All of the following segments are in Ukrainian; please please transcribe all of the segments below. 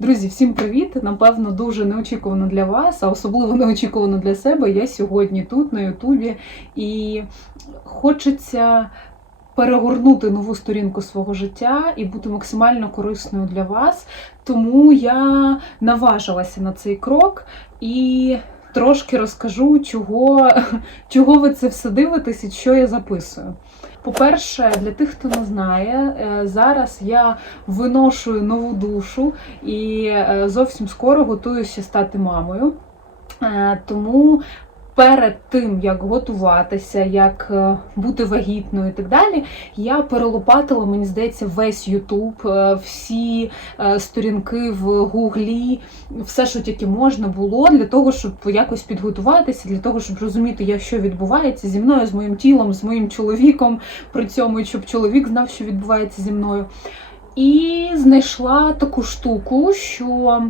Друзі, всім привіт! Напевно, дуже неочікувано для вас, а особливо неочікувано для себе. Я сьогодні тут на Ютубі і хочеться перегорнути нову сторінку свого життя і бути максимально корисною для вас. Тому я наважилася на цей крок і трошки розкажу, чого, чого ви це все дивитесь і що я записую. По-перше, для тих, хто не знає, е, зараз я виношую нову душу і е, зовсім скоро готуюся стати мамою. Е, Тому перед тим, як готуватися, як е, бути вагітною і так далі, я перелопатила, мені здається, весь Ютуб, е, всі е, сторінки в Гуглі, все, що тільки можна було, для того, щоб якось підготуватися, для того, щоб розуміти, що відбувається зі мною, з моїм тілом, з моїм чоловіком, при цьому, і щоб чоловік знав, що відбувається зі мною. І знайшла таку штуку, що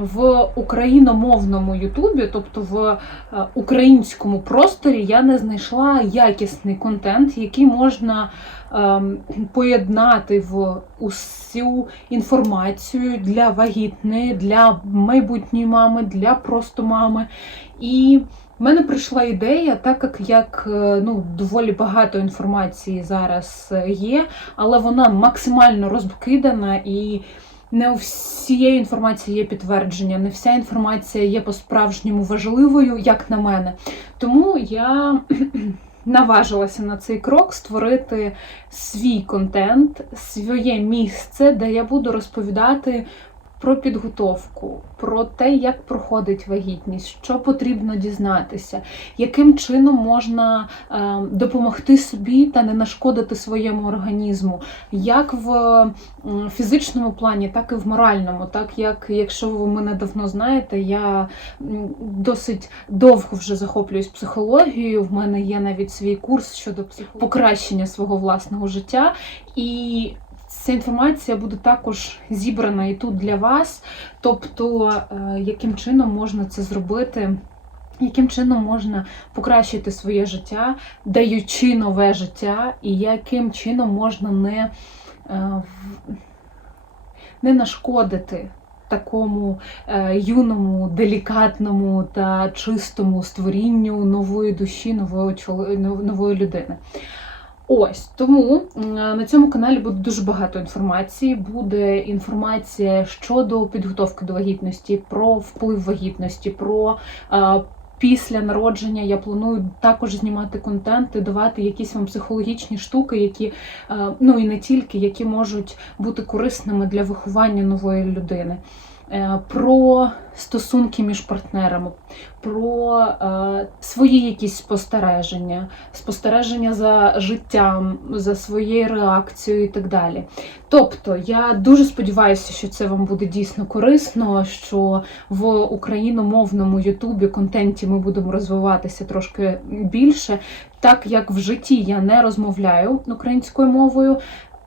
в україномовному Ютубі, тобто в е, українському просторі, я не знайшла якісний контент, який можна ем, поєднати в усю інформацію для вагітної, для майбутньої мами, для просто мами. І в мене прийшла ідея, так як, як е, ну, доволі багато інформації зараз е, є, але вона максимально розкидана і не у всієї інформації є підтвердження, не вся інформація є по-справжньому важливою, як на мене. Тому я наважилася на цей крок створити свій контент, своє місце, де я буду розповідати про підготовку, про те, як проходить вагітність, що потрібно дізнатися, яким чином можна е, допомогти собі та не нашкодити своєму організму, як в фізичному плані, так і в моральному. Так як якщо ви мене давно знаєте, я досить довго вже захоплююсь психологією. В мене є навіть свій курс щодо покращення свого власного життя. І Ця інформація буде також зібрана і тут для вас. Тобто, е, яким чином можна це зробити, яким чином можна покращити своє життя, даючи нове життя, і яким чином можна не, е, не нашкодити такому е, юному, делікатному та чистому створінню нової душі, нової, нової людини. Ось тому на цьому каналі буде дуже багато інформації. Буде інформація щодо підготовки до вагітності, про вплив вагітності, про е, після народження. Я планую також знімати контент і давати якісь вам психологічні штуки, які е, ну і не тільки, які можуть бути корисними для виховання нової людини. Е, Про стосунки між партнерами, про е, свої якісь спостереження, спостереження за життям, за своєю реакцією і так далі. Тобто, я дуже сподіваюся, що це вам буде дійсно корисно, що в україномовному Ютубі контенті ми будемо розвиватися трошки більше, так як в житті я не розмовляю українською мовою.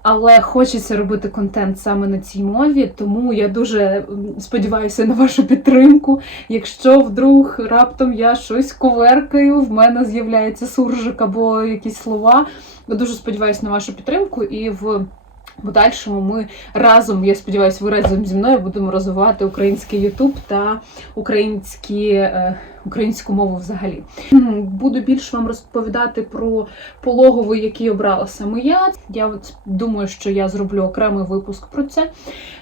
Але хочеться робити контент саме на цій мові, тому я дуже сподіваюся на вашу підтримку. Якщо вдруг раптом я щось коверкаю, в мене з'являється суржик або якісь слова. Я дуже сподіваюся на вашу підтримку, і в подальшому ми разом, я сподіваюся, ви разом зі мною будемо розвивати український Ютуб та українські, е, українську мову взагалі. Буду більше вам розповідати про пологовий, який обрала саме я. Я думаю, що я зроблю окремий випуск про це.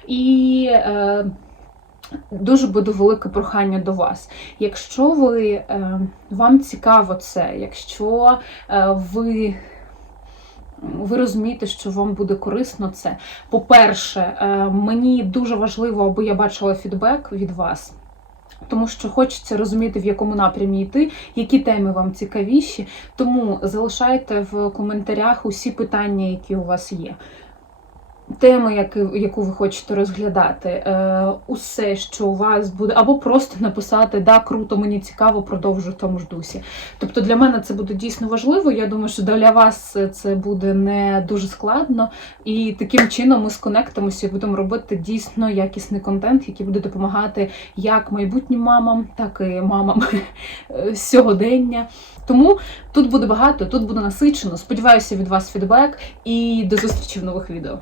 І е, дуже буде велике прохання до вас. Якщо ви, е, вам цікаво це, якщо е, ви. Ви розумієте, що вам буде корисно це. По-перше, е, мені дуже важливо, аби я бачила фідбек від вас. Тому що хочеться розуміти, в якому напрямі йти, які теми вам цікавіші. Тому залишайте в коментарях усі питання, які у вас є. Теми, яку, ви хочете розглядати, е, усе, що у вас буде, або просто написати Да, круто, мені цікаво, продовжу в тому ж дусі. Тобто для мене це буде дійсно важливо. Я думаю, що для вас це буде не дуже складно. І таким чином ми сконектимося і будемо робити дійсно якісний контент, який буде допомагати як майбутнім мамам, так і мамам сьогодення. Тому тут буде багато, тут буде насичено. Сподіваюся від вас фідбек і до зустрічі в нових відео.